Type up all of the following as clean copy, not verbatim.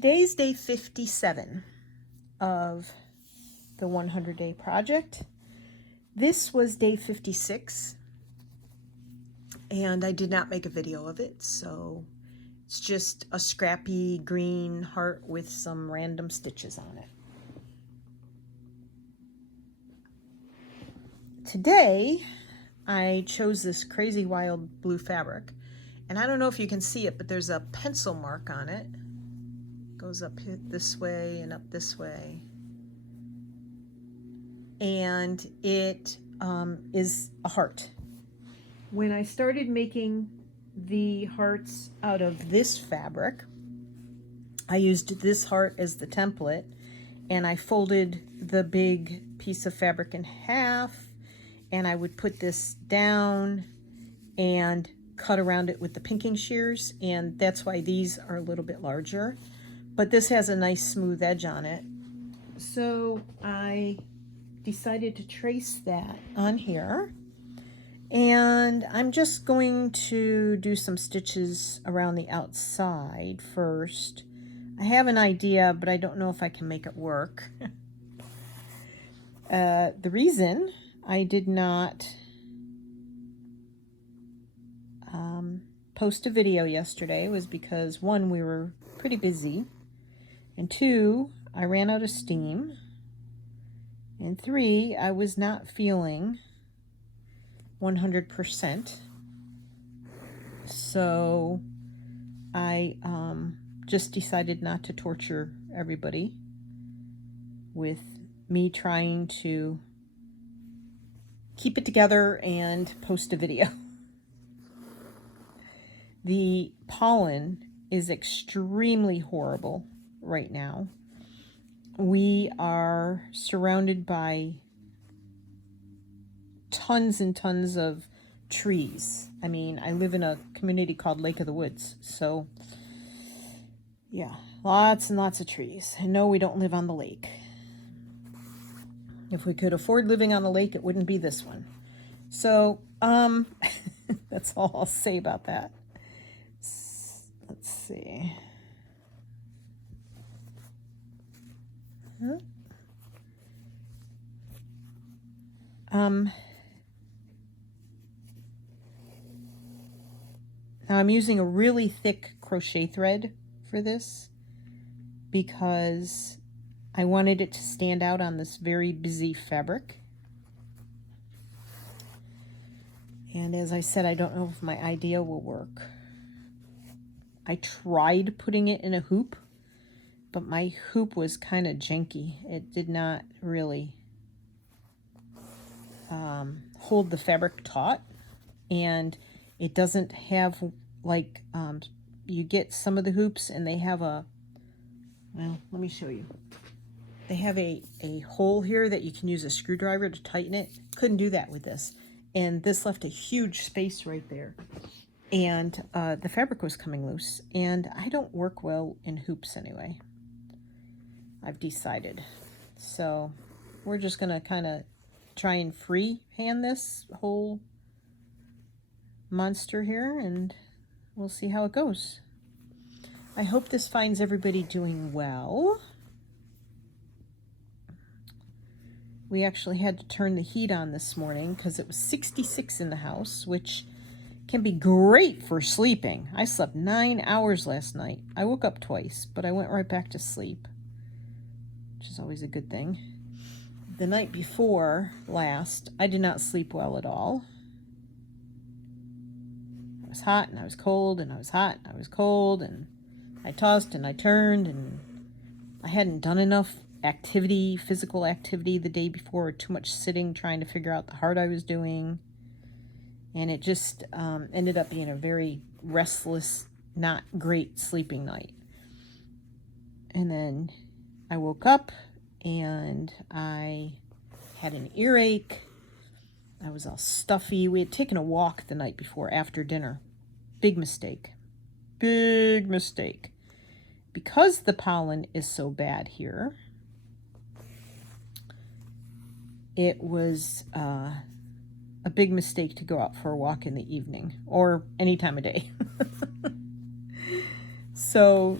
Today's day 57 of the 100-day project. This was day 56, and I did not make a video of it, so it's just a scrappy green heart with some random stitches on it. Today, I chose this crazy wild blue fabric, and I don't know if you can see it, but there's a pencil mark on it. Goes up this way and up this way, and it is a heart. When I started making the hearts out of this fabric, I used this heart as the template, and I folded the big piece of fabric in half, and I would put this down and cut around it with the pinking shears, and that's why these are a little bit larger. But this has a nice smooth edge on it. So I decided to trace that on here. And I'm just going to do some stitches around the outside first. I have an idea, but I don't know if I can make it work. The reason I did not post a video yesterday was because, one, we were pretty busy. And two, I ran out of steam. And three, I was not feeling 100%. So I just decided not to torture everybody with me trying to keep it together and post a video. The pollen is extremely horrible right now. We are surrounded by tons and tons of trees. I mean, I live in a community called Lake of the Woods, so yeah, lots and lots of trees. I know we don't live on the lake. If we could afford living on the lake, it wouldn't be this one. So, that's all I'll say about that. Let's see. Now I'm using a really thick crochet thread for this because I wanted it to stand out on this very busy fabric. And as I said, I don't know if my idea will work. I tried putting it in a hoop, but my hoop was kind of janky. It did not really hold the fabric taut, and it doesn't have like, you get some of the hoops and they have a, well, let me show you. They have a hole here that you can use a screwdriver to tighten it. Couldn't do that with this. And this left a huge space right there. And the fabric was coming loose. And I don't work well in hoops anyway, I've decided. So we're just going to kind of try and freehand this whole monster here, and we'll see how it goes. I hope this finds everybody doing well. We actually had to turn the heat on this morning because it was 66 in the house, which can be great for sleeping. I slept 9 hours last night. I woke up twice, but I went right back to sleep, which is always a good thing. The night before last, I did not sleep well at all. I was hot and I was cold, and I was hot and I was cold, and I tossed and I turned, and I hadn't done enough activity, physical activity the day before, too much sitting trying to figure out the heart I was doing. And it just ended up being a very restless, not great sleeping night. And then I woke up and I had an earache. I was all stuffy. We had taken a walk the night before after dinner. Big mistake. Big mistake. Because the pollen is so bad here, it was a big mistake to go out for a walk in the evening or any time of day. So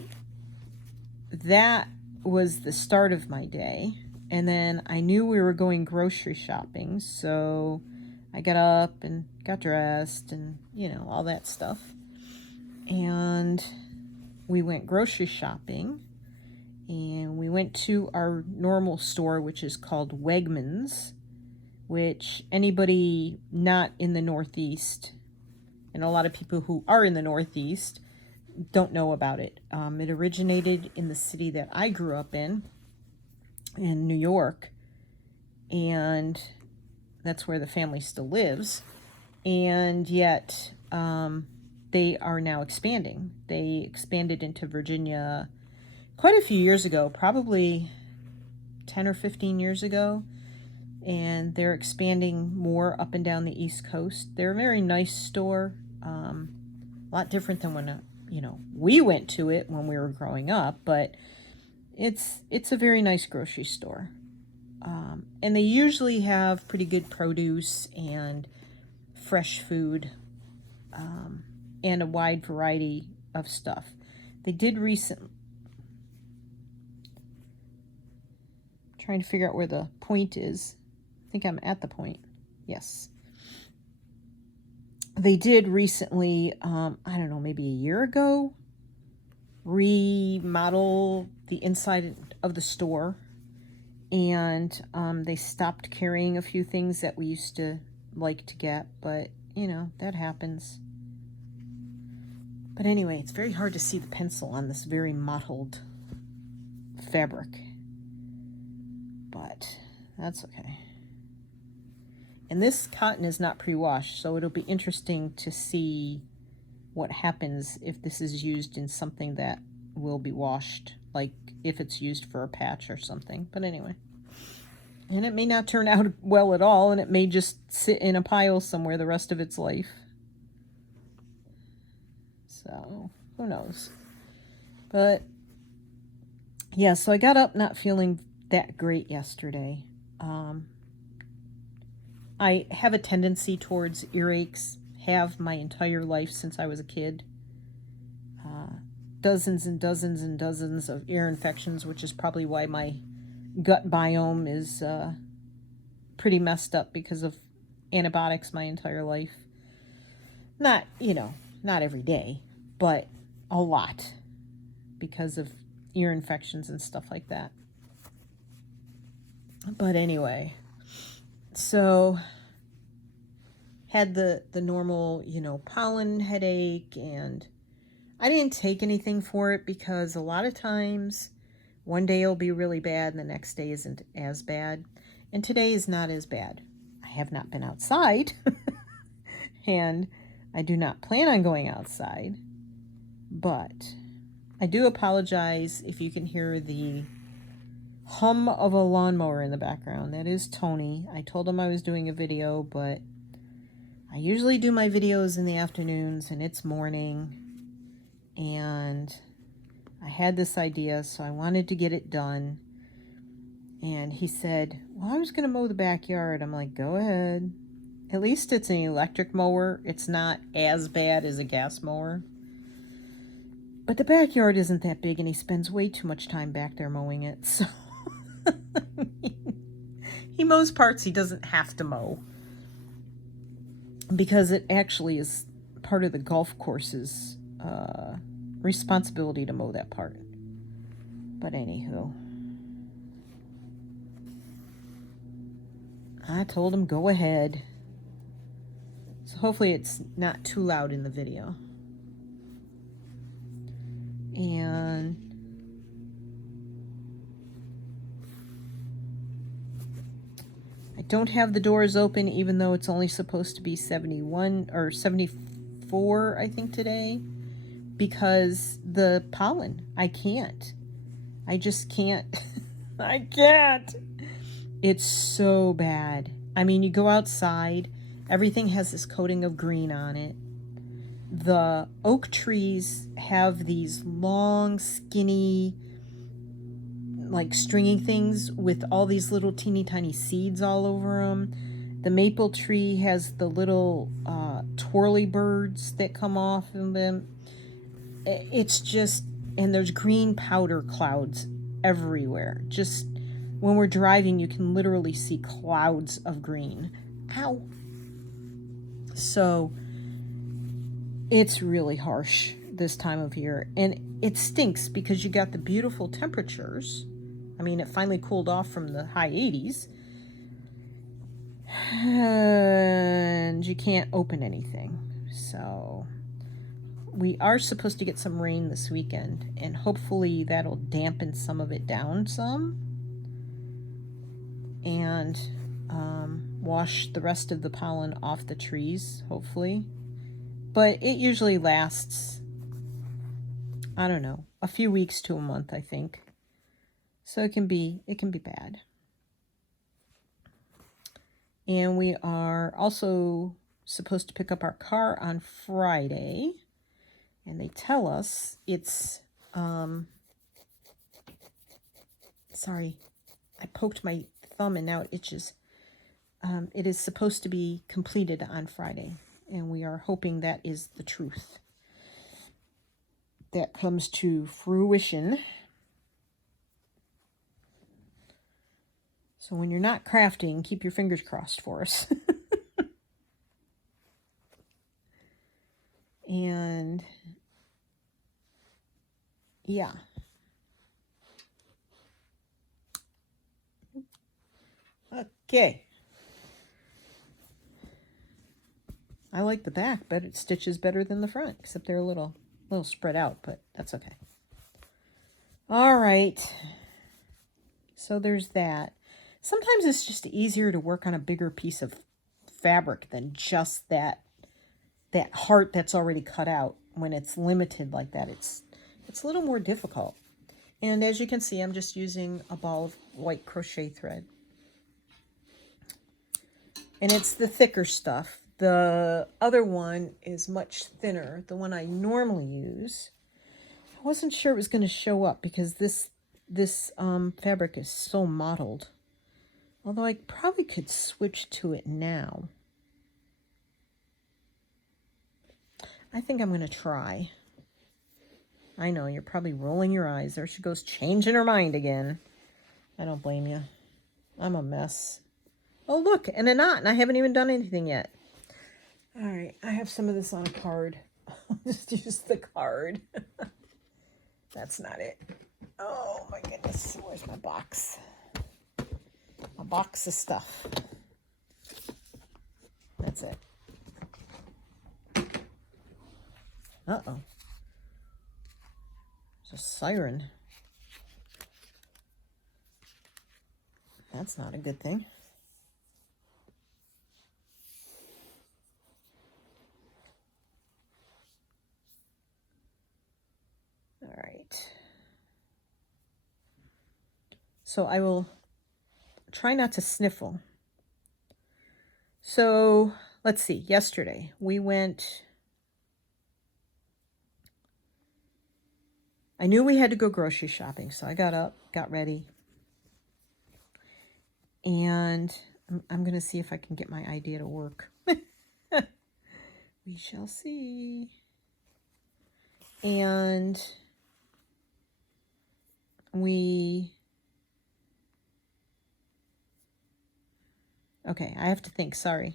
that was the start of my day. And then I knew we were going grocery shopping, so I got up and got dressed and, all that stuff. And we went grocery shopping, and we went to our normal store, which is called Wegmans, which anybody not in the Northeast, and a lot of people who are in the Northeast, don't know about it. It originated in the city that I grew up in New York, and that's where the family still lives. And yet they are now expanding. They expanded into Virginia quite a few years ago, probably 10 or 15 years ago, and they're expanding more up and down the East Coast. They're a very nice store, a lot different than when we went to it when we were growing up, but it's a very nice grocery store. And they usually have pretty good produce and fresh food, and a wide variety of stuff. They did trying to figure out where the point is. I think I'm at the point. Yes. They did recently, I don't know, maybe a year ago, remodel the inside of the store. And they stopped carrying a few things that we used to like to get. But, that happens. But anyway, it's very hard to see the pencil on this very mottled fabric. But that's okay. And this cotton is not pre-washed, so it'll be interesting to see what happens if this is used in something that will be washed, like if it's used for a patch or something. But anyway, and it may not turn out well at all, and it may just sit in a pile somewhere the rest of its life. So who knows? But yeah, so I got up not feeling that great yesterday. I have a tendency towards earaches, have my entire life since I was a kid. Dozens and dozens and dozens of ear infections, which is probably why my gut biome is pretty messed up because of antibiotics my entire life. Not every day, but a lot because of ear infections and stuff like that. But anyway, so had the normal, pollen headache, and I didn't take anything for it because a lot of times one day it'll be really bad and the next day isn't as bad. And today is not as bad. I have not been outside and I do not plan on going outside, but I do apologize if you can hear the hum of a lawnmower in the background. That is Tony. I told him I was doing a video, but I usually do my videos in the afternoons and it's morning, and I had this idea, so I wanted to get it done. And he said, well, I was going to mow the backyard. I'm like, go ahead. At least it's an electric mower. It's not as bad as a gas mower. But the backyard isn't that big, and he spends way too much time back there mowing it. So he mows parts he doesn't have to mow, because it actually is part of the golf course's responsibility to mow that part. But anywho, I told him go ahead. So hopefully it's not too loud in the video. And I don't have the doors open, even though it's only supposed to be 71 or 74, I think, today, because the pollen. I can't. I just can't. I can't. It's so bad. I mean, you go outside, everything has this coating of green on it. The oak trees have these long, skinny, like stringy things with all these little teeny tiny seeds all over them. The maple tree has the little twirly birds that come off of them. It's just, and there's green powder clouds everywhere. Just when we're driving, you can literally see clouds of green. Ow! So it's really harsh this time of year, and it stinks because you got the beautiful temperatures. I mean, it finally cooled off from the high 80s, and you can't open anything. So we are supposed to get some rain this weekend, and hopefully that'll dampen some of it down some and wash the rest of the pollen off the trees, hopefully. But it usually lasts, I don't know, a few weeks to a month, I think. So it can be bad. And we are also supposed to pick up our car on Friday. And they tell us it's, sorry, I poked my thumb and now it itches. It is supposed to be completed on Friday. And we are hoping that is the truth. That comes to fruition. So when you're not crafting, keep your fingers crossed for us. And yeah. Okay. I like the back, but it stitches better than the front, except they're a little spread out, but that's okay. All right. So there's that. Sometimes it's just easier to work on a bigger piece of fabric than just that heart that's already cut out. When it's limited like that, it's a little more difficult. And as you can see, I'm just using a ball of white crochet thread. And it's the thicker stuff. The other one is much thinner, the one I normally use. I wasn't sure it was going to show up because this fabric is so mottled. Although I probably could switch to it now. I think I'm going to try. I know, you're probably rolling your eyes. There she goes, changing her mind again. I don't blame you. I'm a mess. Oh, look, and a knot, and I haven't even done anything yet. All right, I have some of this on a card. I'll just use the card. That's not it. Oh, my goodness. Where's my box? A box of stuff. That's it. Uh-oh. There's a siren. That's not a good thing. All right. So I will try not to sniffle. So let's see. Yesterday we went. I knew we had to go grocery shopping, so I got up, got ready, and I'm going to see if I can get my idea to work. We shall see. And okay, I have to think, sorry.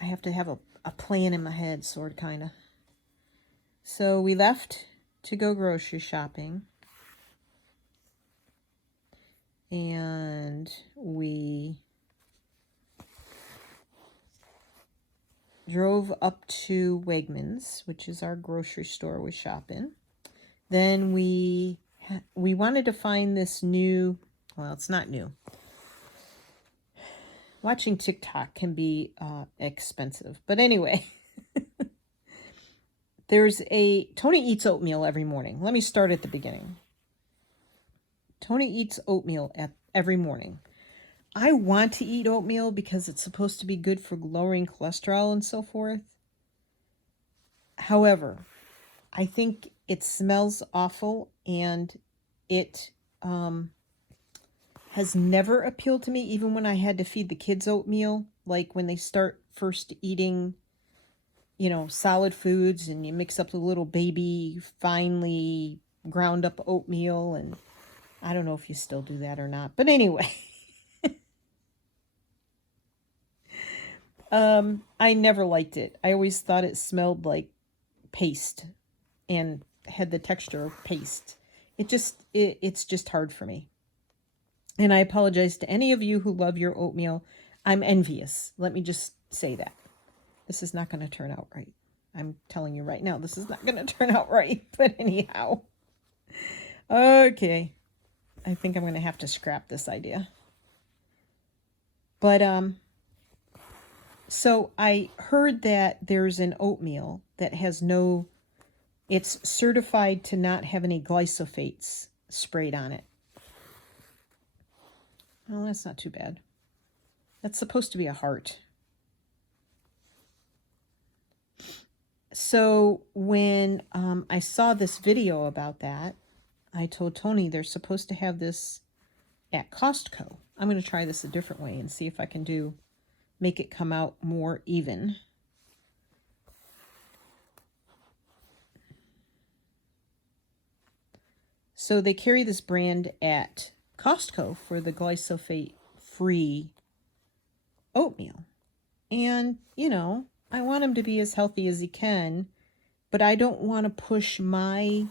I have to have a plan in my head, sort of, kind of. So we left to go grocery shopping. And we drove up to Wegmans, which is our grocery store we shop in. Then we wanted to find this new, well, it's not new. Watching TikTok can be expensive. But anyway, Tony eats oatmeal every morning. Let me start at the beginning. Tony eats oatmeal every morning. I want to eat oatmeal because it's supposed to be good for lowering cholesterol and so forth. However, I think it smells awful, and it has never appealed to me, even when I had to feed the kids oatmeal, like when they start first eating you know, solid foods, and you mix up the little baby finely ground up oatmeal, and I don't know if you still do that or not, but anyway. I never liked it. I always thought it smelled like paste and had the texture of paste. It's just hard for me. And I apologize to any of you who love your oatmeal. I'm envious. Let me just say that. This is not going to turn out right. I'm telling you right now, this is not going to turn out right. But anyhow. Okay. I think I'm going to have to scrap this idea. But, so I heard that there's an oatmeal that has no, it's certified to not have any glyphosates sprayed on it. Well, that's not too bad. That's supposed to be a heart. So when I saw this video about that, I told Tony they're supposed to have this at Costco. I'm going to try this a different way and see if I can make it come out more even. So they carry this brand at Costco for the glyphosate-free oatmeal. And, you know, I want him to be as healthy as he can, but I don't want to push my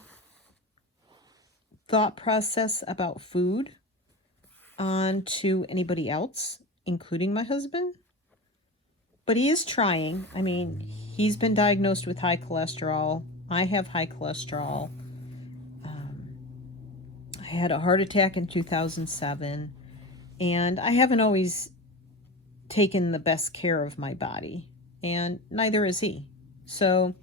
thought process about food onto anybody else, including my husband. But he is trying. I mean, he's been diagnosed with high cholesterol. I have high cholesterol. I had a heart attack in 2007, and I haven't always taken the best care of my body, and neither is he. So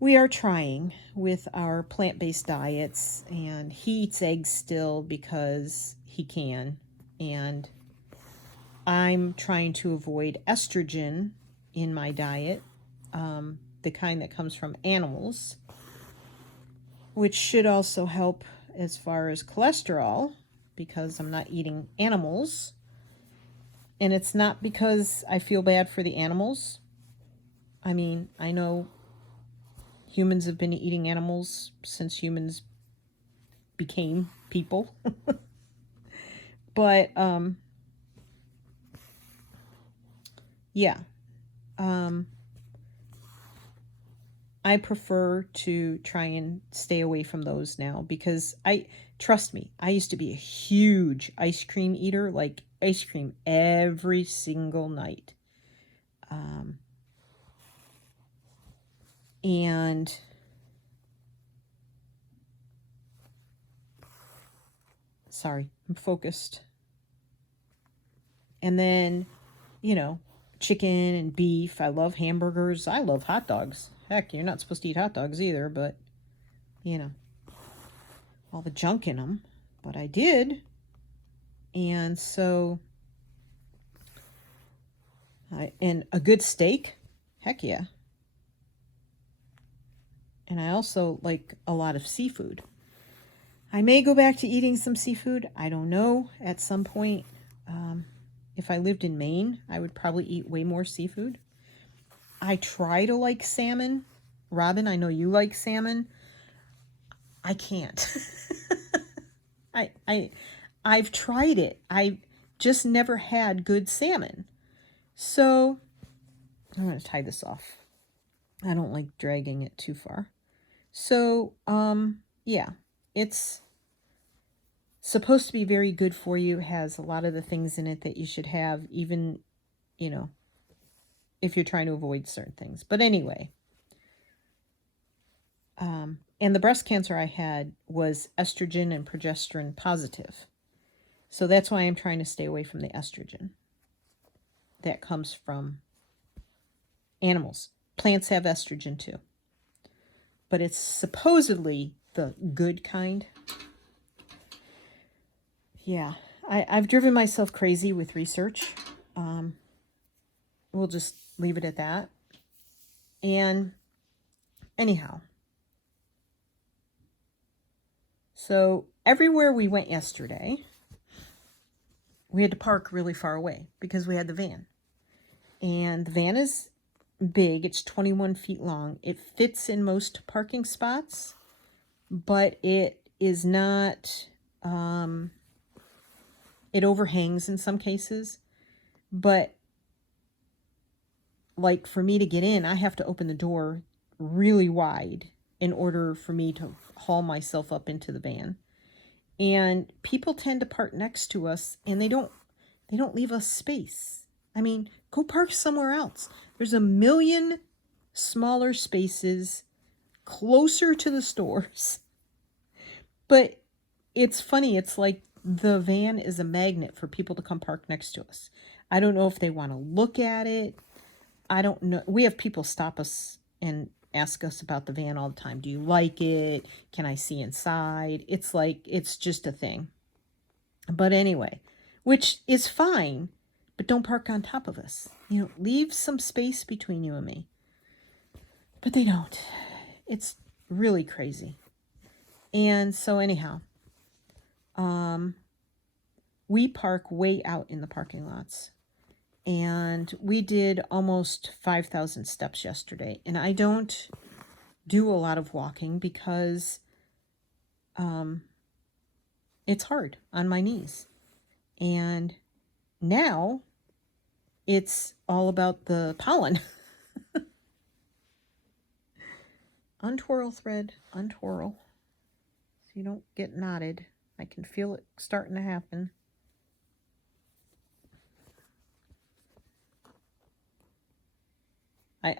we are trying with our plant-based diets, and he eats eggs still because he can, and I'm trying to avoid estrogen in my diet, the kind that comes from animals, which should also help as far as cholesterol, because I'm not eating animals. And it's not because I feel bad for the animals. I mean, I know humans have been eating animals since humans became people. But, yeah. I prefer to try and stay away from those now because trust me, I used to be a huge ice cream eater, like ice cream every single night. And sorry, I'm focused. And then, you know, chicken and beef. I love hamburgers. I love hot dogs. Heck, you're not supposed to eat hot dogs either, but, you know, all the junk in them. But I did. And so, and a good steak. Heck yeah. And I also like a lot of seafood. I may go back to eating some seafood. I don't know. At some point, if I lived in Maine, I would probably eat way more seafood. I try to like salmon. Robin, I know you like salmon. I can't. I've tried it. I just never had good salmon. So I'm going to tie this off. I don't like dragging it too far. So, yeah, it's supposed to be very good for you. It has a lot of the things in it that you should have, even, you know, if you're trying to avoid certain things. But anyway, and the breast cancer I had was estrogen and progesterone positive. So that's why I'm trying to stay away from the estrogen that comes from animals. Plants have estrogen too, but it's supposedly the good kind. Yeah, I've driven myself crazy with research. We'll just leave it at that. And anyhow, so everywhere we went yesterday, we had to park really far away because we had the van. And the van is big. It's 21 feet long. It fits in most parking spots, but it is not, it overhangs in some cases. But like for me to get in, I have to open the door really wide in order for me to haul myself up into the van. And people tend to park next to us, and they don't leave us space. I mean, go park somewhere else. There's a million smaller spaces closer to the stores. But it's funny, it's like the van is a magnet for people to come park next to us. I don't know if they want to look at it. I don't know. We have people stop us and ask us about the van all the time. Do you like it? Can I see inside? It's like, it's just a thing. But anyway, which is fine, but don't park on top of us. You know, leave some space between you and me. But they don't. It's really crazy. And so anyhow, we park way out in the parking lots. And we did almost 5,000 steps yesterday. And I don't do a lot of walking because it's hard on my knees. And now it's all about the pollen. Untwirl thread, untwirl. So you don't get knotted. I can feel it starting to happen.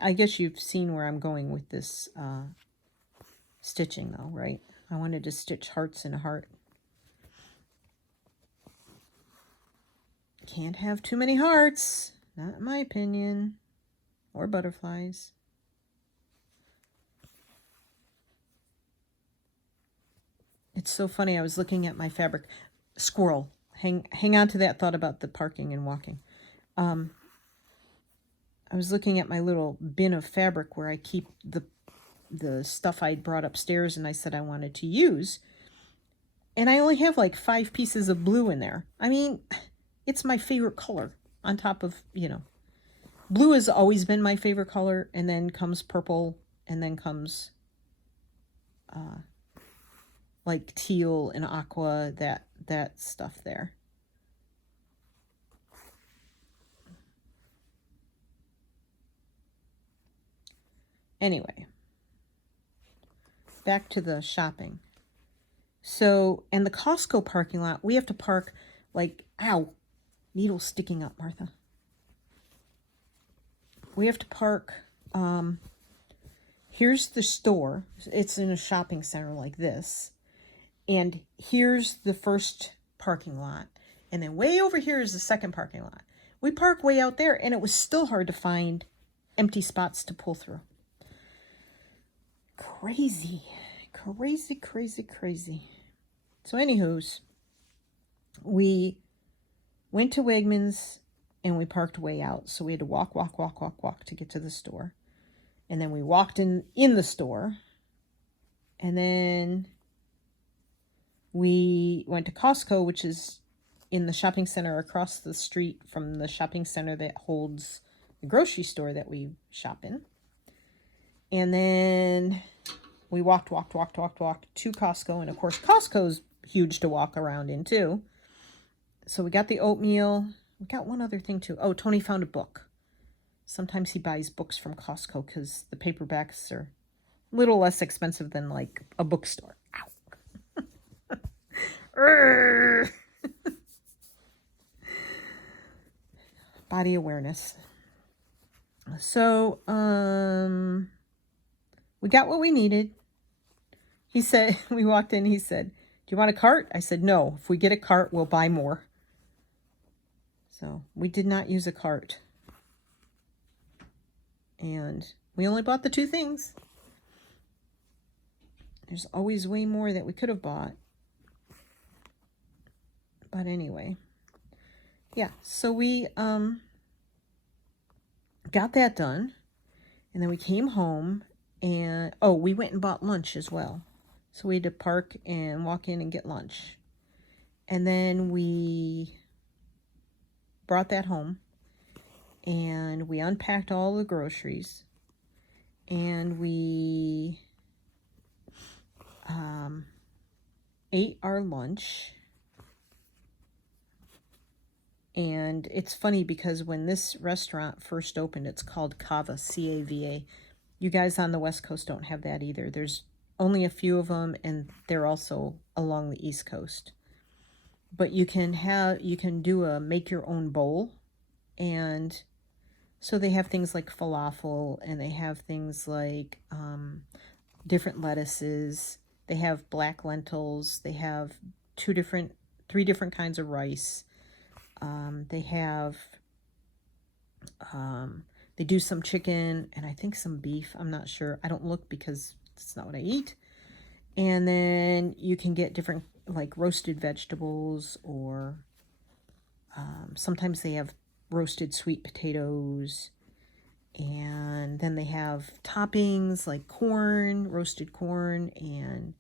I guess you've seen where I'm going with this stitching though, right? I wanted to stitch hearts in a heart. Can't have too many hearts, not in my opinion, or butterflies. It's so funny, I was looking at my fabric. Squirrel, hang on to that thought about the parking and walking. I was looking at my little bin of fabric where I keep the stuff I brought upstairs and I said I wanted to use. And I only have like 5 pieces of blue in there. I mean, it's my favorite color on top of, you know. Blue has always been my favorite color, and then comes purple, and then comes like teal and aqua, that stuff there. Anyway, back to the shopping. So, and the Costco parking lot, we have to park like, ow, needle sticking up, Martha. We have to park, here's the store. It's in a shopping center like this. And here's the first parking lot. And then way over here is the second parking lot. We park way out there, and it was still hard to find empty spots to pull through. Crazy. Crazy, crazy, crazy. So anywho's, we went to Wegmans and we parked way out. So we had to walk to get to the store. And then we walked in the store. And then we went to Costco, which is in the shopping center across the street from the shopping center that holds the grocery store that we shop in. And then we walked to Costco. And of course, Costco's huge to walk around in too. So we got the oatmeal. We got one other thing too. Oh, Tony found a book. Sometimes he buys books from Costco because the paperbacks are a little less expensive than like a bookstore. Ow. Body awareness. So, we got what we needed. He said, we walked in, he said, do you want a cart? I said, no, if we get a cart, we'll buy more. So we did not use a cart. And we only bought the 2 things. There's always way more that we could have bought. But anyway, yeah, so we got that done. And then we came home and, oh, we went and bought lunch as well. So we had to park and walk in and get lunch. And then we brought that home. and we unpacked all the groceries, and we ate our lunch. And it's funny because when this restaurant first opened, it's called Cava, C-A-V-A. You guys on the West Coast don't have that either. There's only a few of them, and they're also along the East Coast. But you can do a make your own bowl, and so they have things like falafel, and they have things like different lettuces. They have black lentils. They have three different kinds of rice. They have, they do some chicken and I think some beef. I'm not sure. I don't look because it's not what I eat. And then you can get different like roasted vegetables, or sometimes they have roasted sweet potatoes. And then they have toppings like corn, roasted corn, and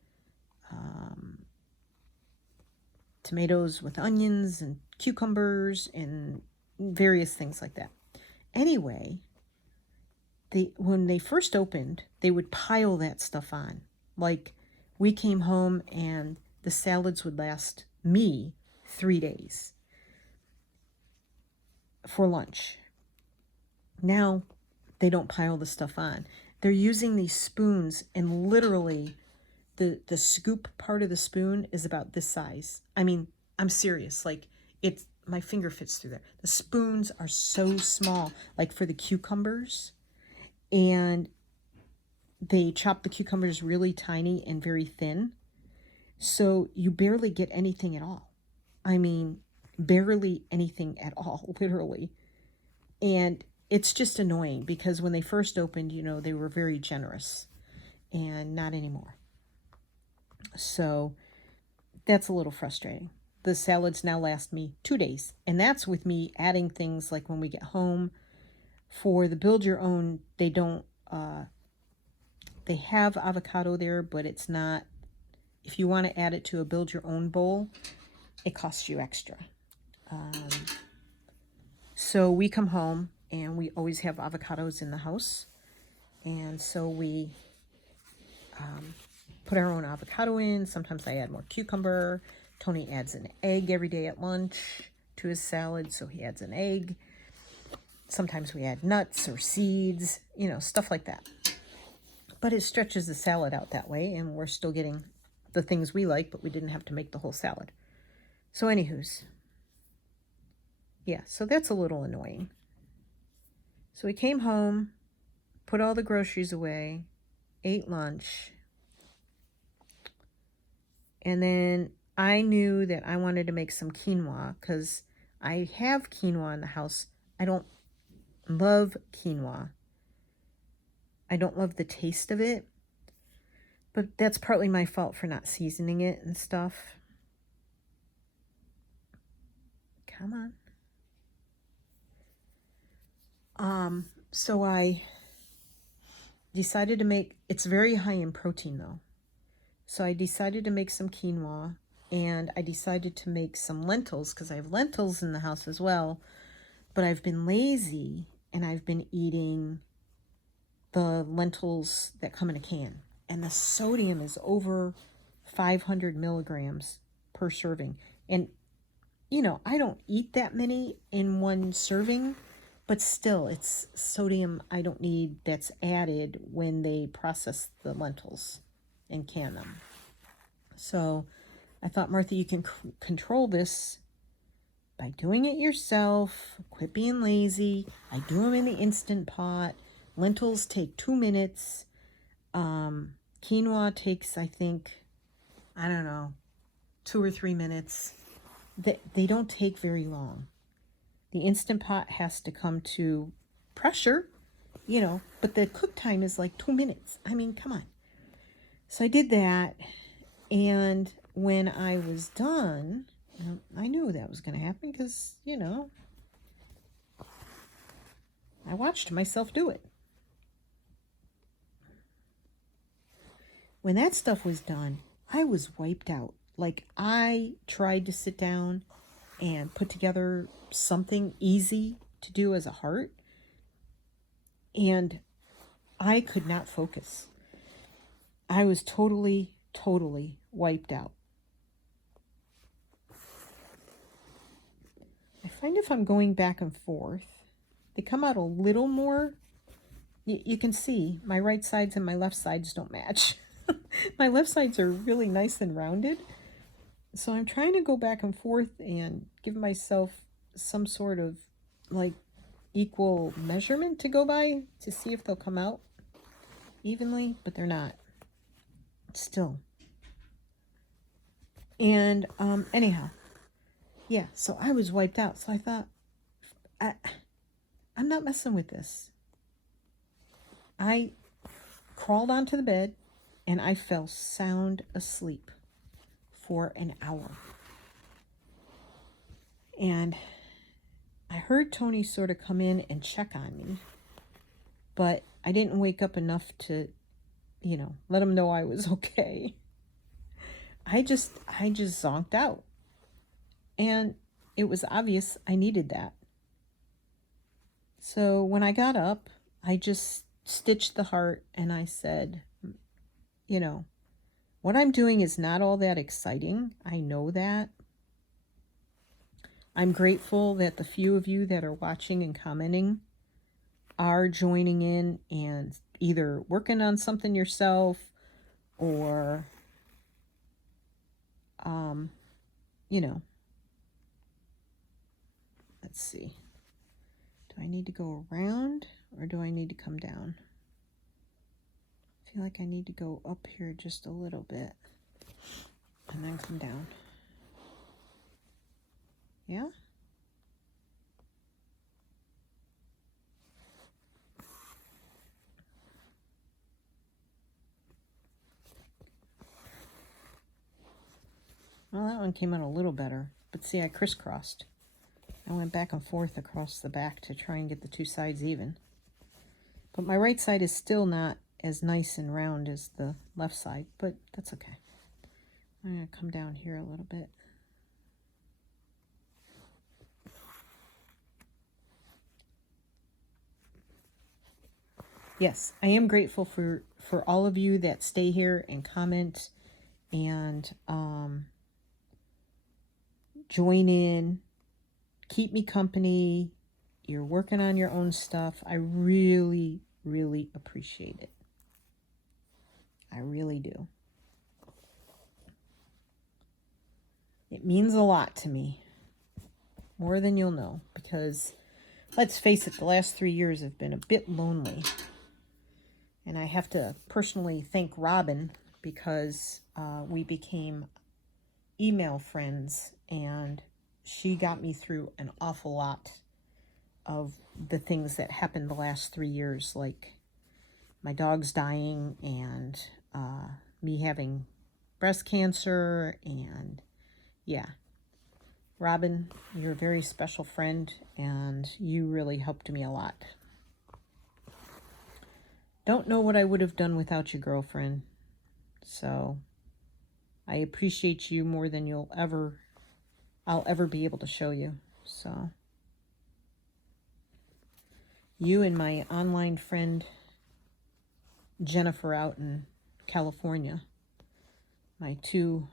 tomatoes with onions and cucumbers and various things like that. Anyway, when they first opened, they would pile that stuff on. Like, we came home and the salads would last me 3 days for lunch. Now, they don't pile the stuff on. They're using these spoons, and literally the scoop part of the spoon is about this size. I mean, I'm serious. Like, my finger fits through there. The spoons are so small, like for the cucumbers, and they chop the cucumbers really tiny and very thin, so you barely get anything at all. I mean, barely anything at all, literally. And it's just annoying because when they first opened, they were very generous, and not anymore. So that's a little frustrating. The salads now last me 2 days, and that's with me adding things like when we get home. For the build your own, they don't, they have avocado there, but it's not, if you want to add it to a build your own bowl, it costs you extra. So we come home and we always have avocados in the house, and so we put our own avocado in. Sometimes I add more cucumber. Tony adds an egg every day at lunch to his salad, so he adds an egg. Sometimes we add nuts or seeds, stuff like that. But it stretches the salad out that way, and we're still getting the things we like, but we didn't have to make the whole salad. So anywho's, yeah, so that's a little annoying. So we came home, put all the groceries away, ate lunch, and then I knew that I wanted to make some quinoa because I have quinoa in the house. I don't love quinoa. I don't love the taste of it, but that's partly my fault for not seasoning it and stuff. Come on. So I decided to make, it's very high in protein though. So I decided to make some quinoa, and I decided to make some lentils because I have lentils in the house as well. But I've been lazy and I've been eating the lentils that come in a can. And the sodium is over 500 milligrams per serving. And, I don't eat that many in one serving, but still, it's sodium I don't need that's added when they process the lentils and can them. So I thought, Martha, you can control this by doing it yourself. Quit being lazy. I do them in the Instant Pot. Lentils take 2 minutes. Quinoa takes, I think, 2 or 3 minutes. They don't take very long. The Instant Pot has to come to pressure, but the cook time is like 2 minutes. I mean, come on. So I did that, and when I was done, I knew that was going to happen because, I watched myself do it. When that stuff was done, I was wiped out. Like, I tried to sit down and put together something easy to do as a heart, and I could not focus. I was totally wiped out. I find if I'm going back and forth, they come out a little more. You can see my right sides and my left sides don't match. My left sides are really nice and rounded. So I'm trying to go back and forth and give myself some sort of like equal measurement to go by to see if they'll come out evenly, but they're not. Still. And anyhow, yeah, so I was wiped out. So I thought, I'm not messing with this. I crawled onto the bed and I fell sound asleep for an hour. And I heard Tony sort of come in and check on me, but I didn't wake up enough to, let him know I was okay. I just zonked out. And it was obvious I needed that. So when I got up, I just stitched the heart and I said, what I'm doing is not all that exciting. I know that. I'm grateful that the few of you that are watching and commenting are joining in and either working on something yourself or, let's see. Do I need to go around or do I need to come down? I feel like I need to go up here just a little bit and then come down. Yeah? Well, that one came out a little better. But see, I crisscrossed. I went back and forth across the back to try and get the two sides even. But my right side is still not as nice and round as the left side, but that's okay. I'm going to come down here a little bit. Yes, I am grateful for all of you that stay here and comment and join in, keep me company. You're working on your own stuff. I really appreciate it. I really do. It means a lot to me, more than you'll know, because let's face it, the last 3 years have been a bit lonely. And I have to personally thank Robin because we became email friends and she got me through an awful lot of the things that happened the last 3 years, like my dog's dying and me having breast cancer. And yeah, Robin, you're a very special friend and you really helped me a lot. Don't know what I would have done without you, girlfriend. So I appreciate you more than I'll ever be able to show you. So you and my online friend Jennifer out in California, my two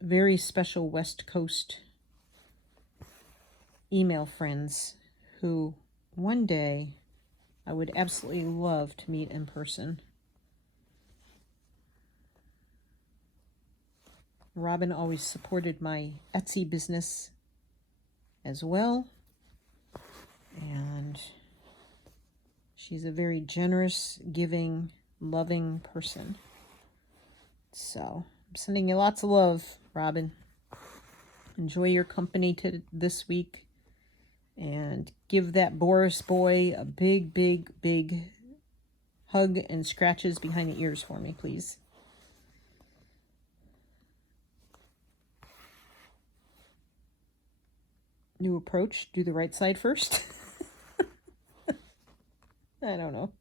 very special West Coast email friends who one day I would absolutely love to meet in person. Robin always supported my Etsy business as well. And she's a very generous, giving, loving person. So I'm sending you lots of love, Robin. Enjoy your company this week. And give that Boris boy a big hug and scratches behind the ears for me, please. New approach, do the right side first. I don't know.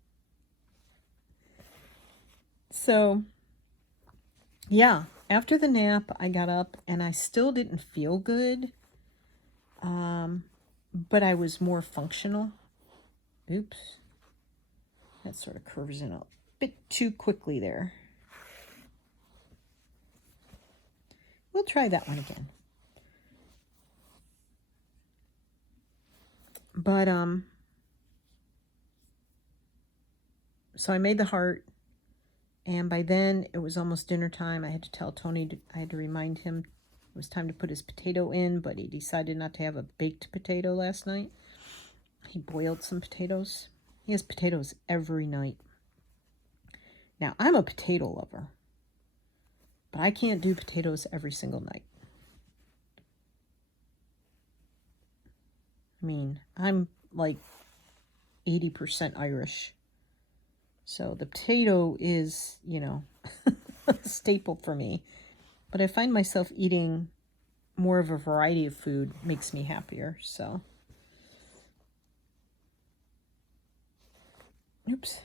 So, yeah, after the nap, I got up and I still didn't feel good. but I was more functional. Oops. That sort of curves in a bit too quickly there. We'll try that one again. But, so I made the heart, and by then it was almost dinner time. I had to tell Tony, I had to remind him it was time to put his potato in, but he decided not to have a baked potato last night. He boiled some potatoes. He has potatoes every night. Now, I'm a potato lover, but I can't do potatoes every single night. I mean, I'm like 80% Irish. So the potato is, you know, a staple for me. But I find myself eating more of a variety of food makes me happier. So, oops.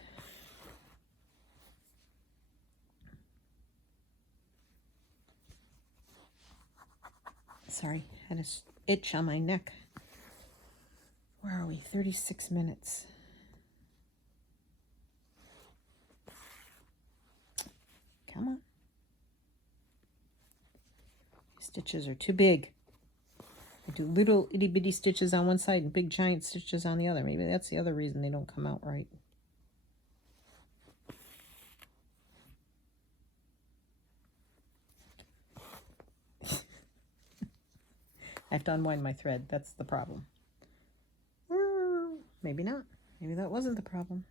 Sorry, I had an itch on my neck. Where are we? 36 minutes. Come on. Stitches are too big. I do little itty bitty stitches on one side and big giant stitches on the other. Maybe that's the other reason they don't come out right. I have to unwind my thread. That's the problem. Maybe not. Maybe that wasn't the problem.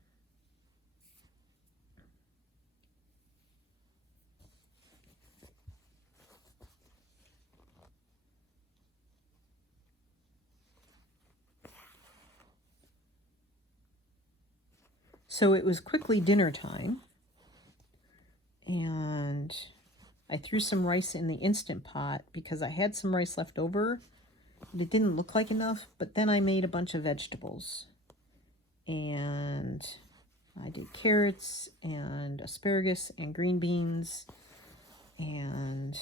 So it was quickly dinner time, and I threw some rice in the Instant Pot because I had some rice left over, but it didn't look like enough. But then I made a bunch of vegetables, and I did carrots and asparagus and green beans, and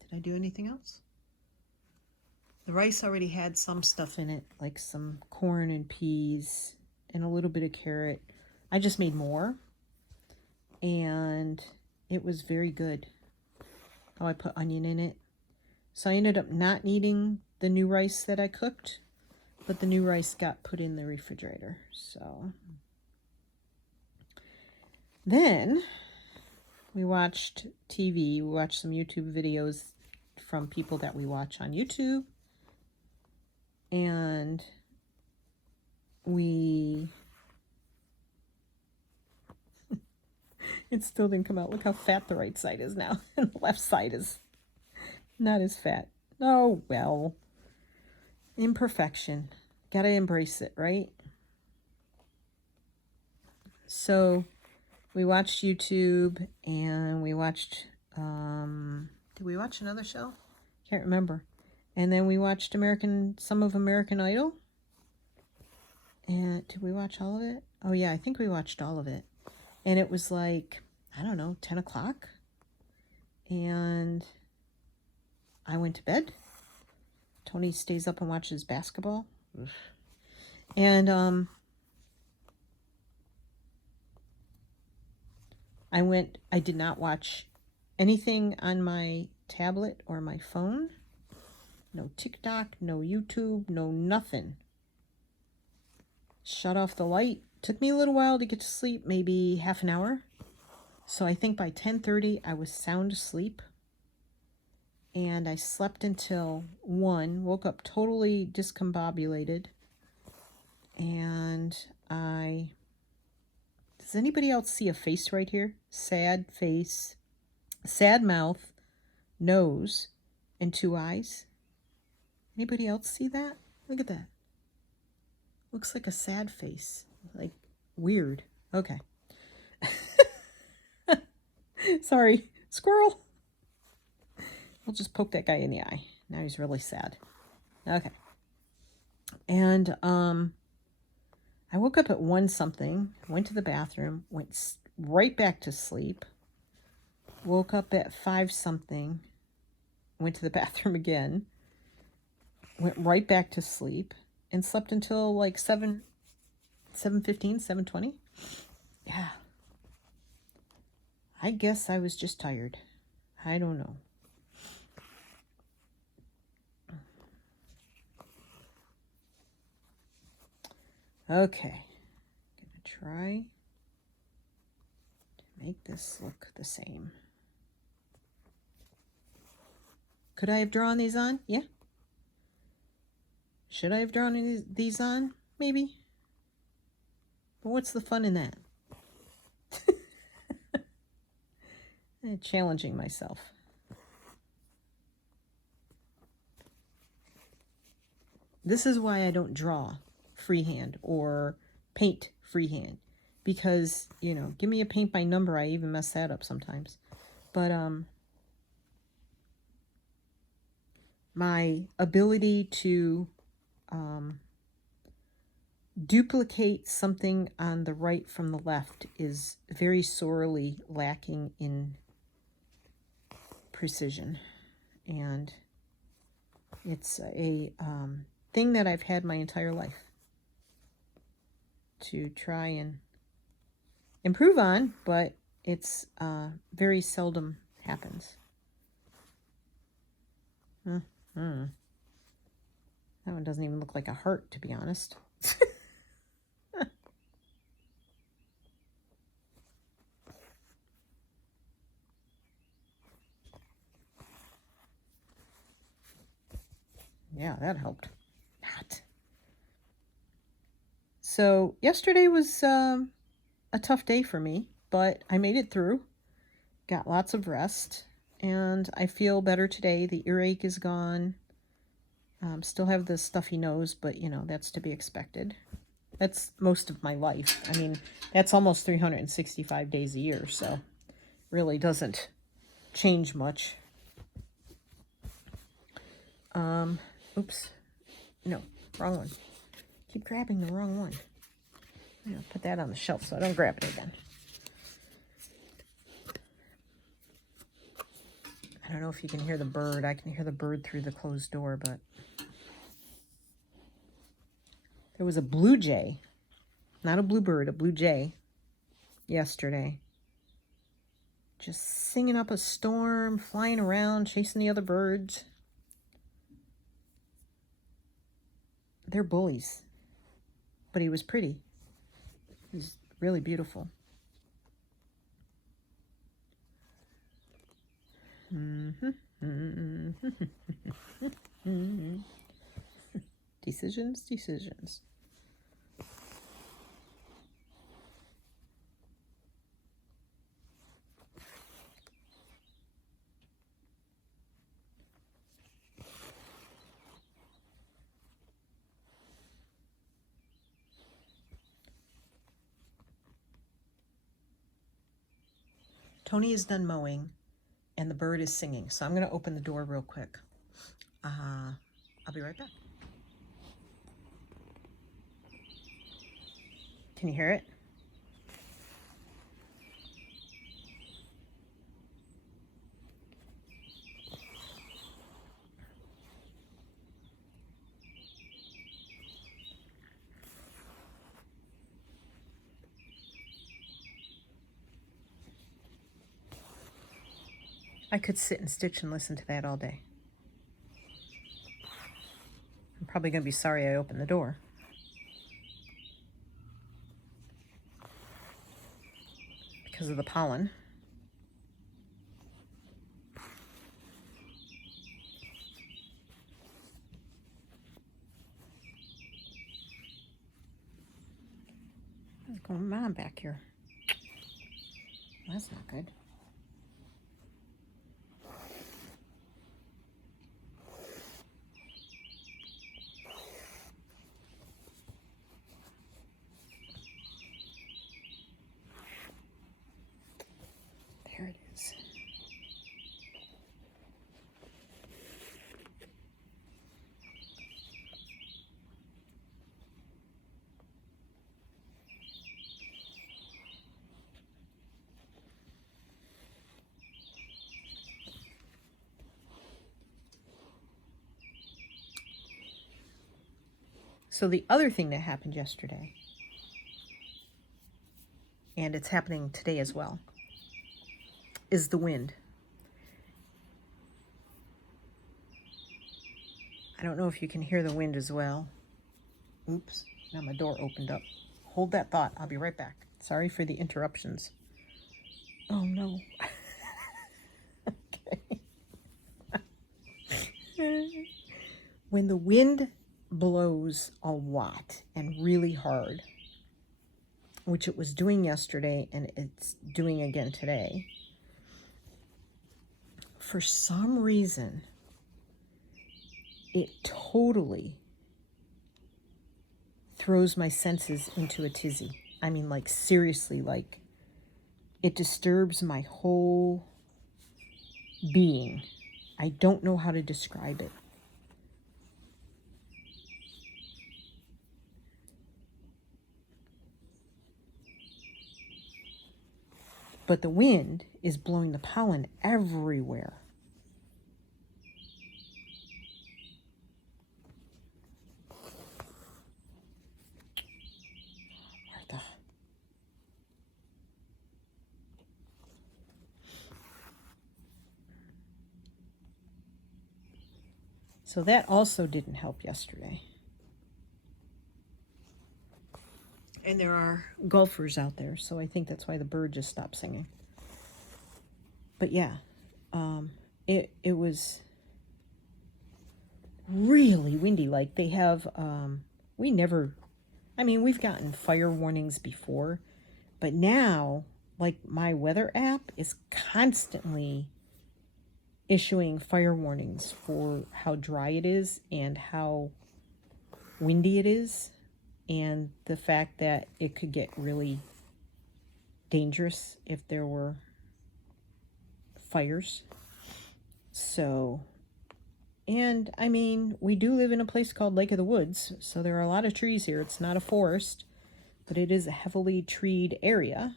did I do anything else? The rice already had some stuff in it, like some corn and peas and a little bit of carrot. I just made more, and it was very good. Oh, I put onion in it. So I ended up not needing the new rice that I cooked, but the new rice got put in the refrigerator. So then we watched TV. We watched some YouTube videos from people that we watch on YouTube. And it still didn't come out. Look how fat the right side is now. And the left side is not as fat. Oh, well. Imperfection. Gotta embrace it, right? So we watched YouTube, and we watched, did we watch another show? Can't remember. And then we watched some of American Idol. And did we watch all of it? Oh yeah, I think we watched all of it. And it was like, I don't know, 10 o'clock. And I went to bed. Tony stays up and watches basketball. And I did not watch anything on my tablet or my phone. No TikTok, no YouTube, no nothing. Shut off the light. Took me a little while to get to sleep, maybe half an hour. So I think by 10:30 I was sound asleep. And I slept until 1, woke up totally discombobulated. And does anybody else see a face right here? Sad face, sad mouth, nose, and 2 eyes. Anybody else see that? Look at that. Looks like a sad face. Like, weird. Okay. Sorry. Squirrel. I'll just poke that guy in the eye. Now he's really sad. Okay. And I woke up at 1 something, went to the bathroom, went right back to sleep. Woke up at 5 something, went to the bathroom again. went right back to sleep, and slept until like 7:15, 7:20. Yeah. I guess I was just tired. I don't know. Okay. Gonna try to make this look the same. Could I have drawn these on? Yeah. Should I have drawn these on? Maybe. But what's the fun in that? Challenging myself. This is why I don't draw freehand or paint freehand. Because, you know, give me a paint by number, I even mess that up sometimes. But my ability to duplicate something on the right from the left is very sorely lacking in precision. And it's a thing that I've had my entire life to try and improve on, but it's very seldom happens. That one doesn't even look like a heart, to be honest. Yeah, that helped. Not. So yesterday was a tough day for me, but I made it through. Got lots of rest, and I feel better today. The earache is gone. Still have the stuffy nose, but you know, that's to be expected. That's most of my life. I mean, that's almost 365 days a year, so really doesn't change much. Oops. No, wrong one. Keep grabbing the wrong one. I'm going to put that on the shelf so I don't grab it again. I don't know if you can hear the bird. I can hear the bird through the closed door, but there was a blue jay, not a bluebird, a blue jay, yesterday. Just singing up a storm, flying around, chasing the other birds. They're bullies. But he was pretty. He was really beautiful. Decisions. Tony is done mowing, and the bird is singing. So I'm going to open the door real quick. I'll be right back. Can you hear it? I could sit and stitch and listen to that all day. I'm probably going to be sorry I opened the door. Because of the pollen. What's going on back here? That's not good. There it is. So the other thing that happened yesterday, and it's happening today as well, is the wind. I don't know if you can hear the wind as well. Oops, now my door opened up. Hold that thought. I'll be right back. Sorry for the interruptions. Oh, no. Okay. When the wind blows a lot and really hard, which it was doing yesterday and it's doing again today, for some reason, it totally throws my senses into a tizzy. I mean, like, seriously, like, it disturbs my whole being. I don't know how to describe it. But the wind is blowing the pollen everywhere. Martha. So that also didn't help yesterday. And there are golfers out there, so I think that's why the bird just stopped singing. But yeah, it was really windy. Like, they have, we've gotten fire warnings before, but now, like, my weather app is constantly issuing fire warnings for how dry it is and how windy it is, and the fact that it could get really dangerous if there were fires. So, and I mean, we do live in a place called Lake of the Woods, so there are a lot of trees here. It's not a forest, but it is a heavily treed area.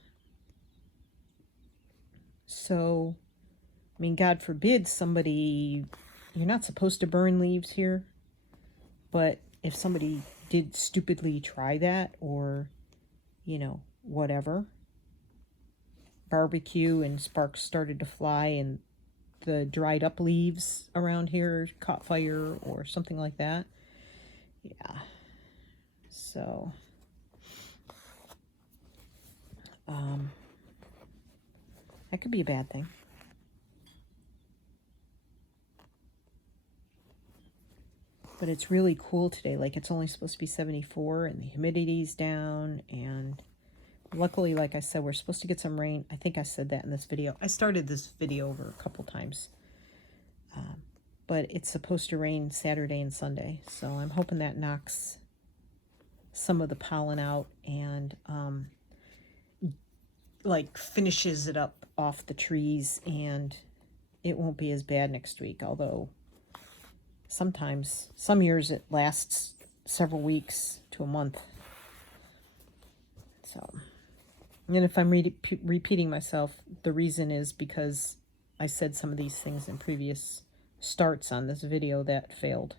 So, I mean, God forbid you're not supposed to burn leaves here, but if somebody did stupidly try that, or, whatever, barbecue and sparks started to fly and the dried up leaves around here caught fire or something like that. Yeah. So, that could be a bad thing. But it's really cool today. Like, it's only supposed to be 74 and the humidity's down, and luckily, like I said, we're supposed to get some rain. I think I said that in this video. I started this video over a couple times. But it's supposed to rain Saturday and Sunday. So I'm hoping that knocks some of the pollen out and, like, finishes it up off the trees, and it won't be as bad next week. Although some years it lasts several weeks to a month. So, and if I'm repeating myself, the reason is because I said some of these things in previous starts on this video that failed.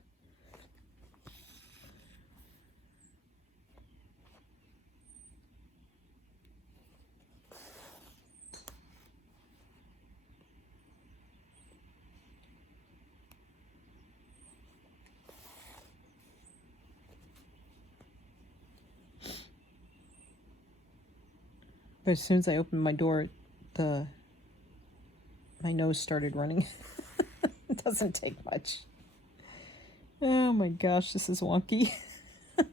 But as soon as I opened my door, my nose started running. It doesn't take much. Oh my gosh, this is wonky. Oh,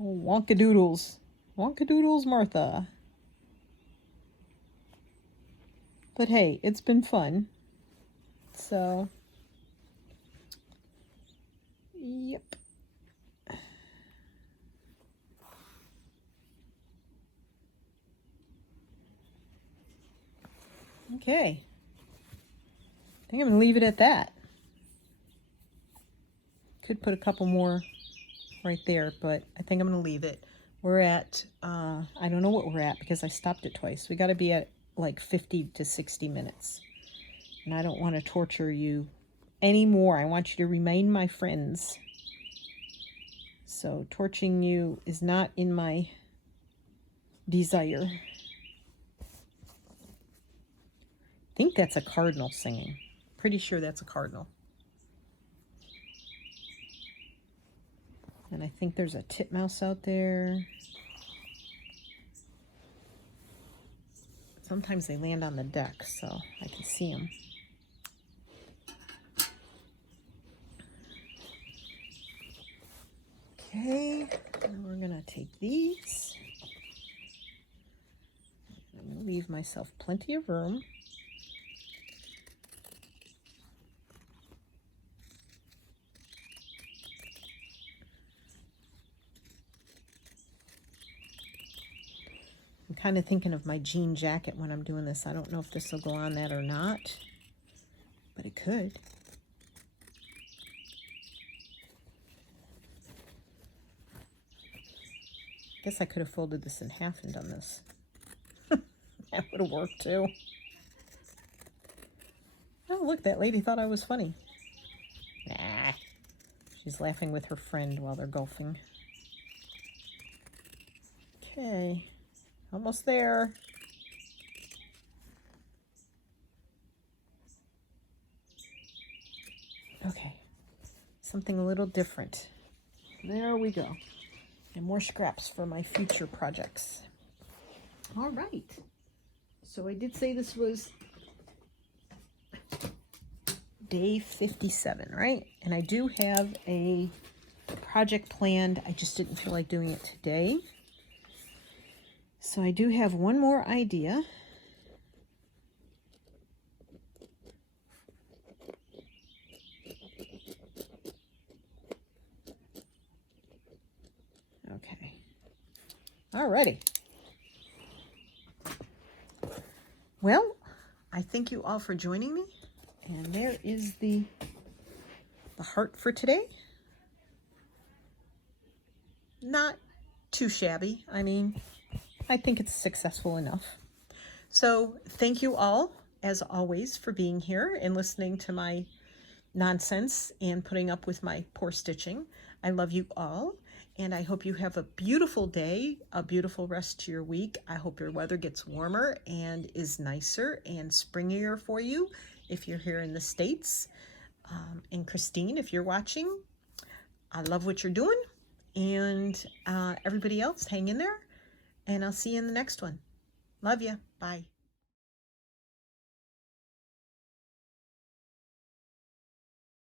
wonkadoodles. Wonkadoodles, Martha. But hey, it's been fun. So, yep. Okay. I think I'm going to leave it at that. Could put a couple more right there, but I think I'm going to leave it. We're at, I don't know what we're at because I stopped it twice. We got to be at like 50 to 60 minutes. And I don't want to torture you anymore. I want you to remain my friends. So torching you is not in my desire. I think that's a cardinal singing. Pretty sure that's a cardinal. And I think there's a titmouse out there. Sometimes they land on the deck, so I can see them. Okay, and we're gonna take these. I'm gonna leave myself plenty of room. I'm kind of thinking of my jean jacket when I'm doing this. I don't know if this will go on that or not, but it could. Guess I could have folded this in half and done this. That would have worked too. Oh, look, that lady thought I was funny. Nah, she's laughing with her friend while they're golfing. Okay, almost there. Okay, something a little different. There we go. And more scraps for my future projects. All right. So I did say this was day 57, right? And I do have a project planned. I just didn't feel like doing it today. So I do have one more idea. Okay. Alrighty. Well, I thank you all for joining me. And there is the heart for today. Not too shabby. I mean, I think it's successful enough. So thank you all, as always, for being here and listening to my nonsense and putting up with my poor stitching. I love you all, and I hope you have a beautiful day, a beautiful rest to your week. I hope your weather gets warmer and is nicer and springier for you if you're here in the States. And Christine, if you're watching, I love what you're doing. And everybody else, hang in there. And I'll see you in the next one. Love you. Bye.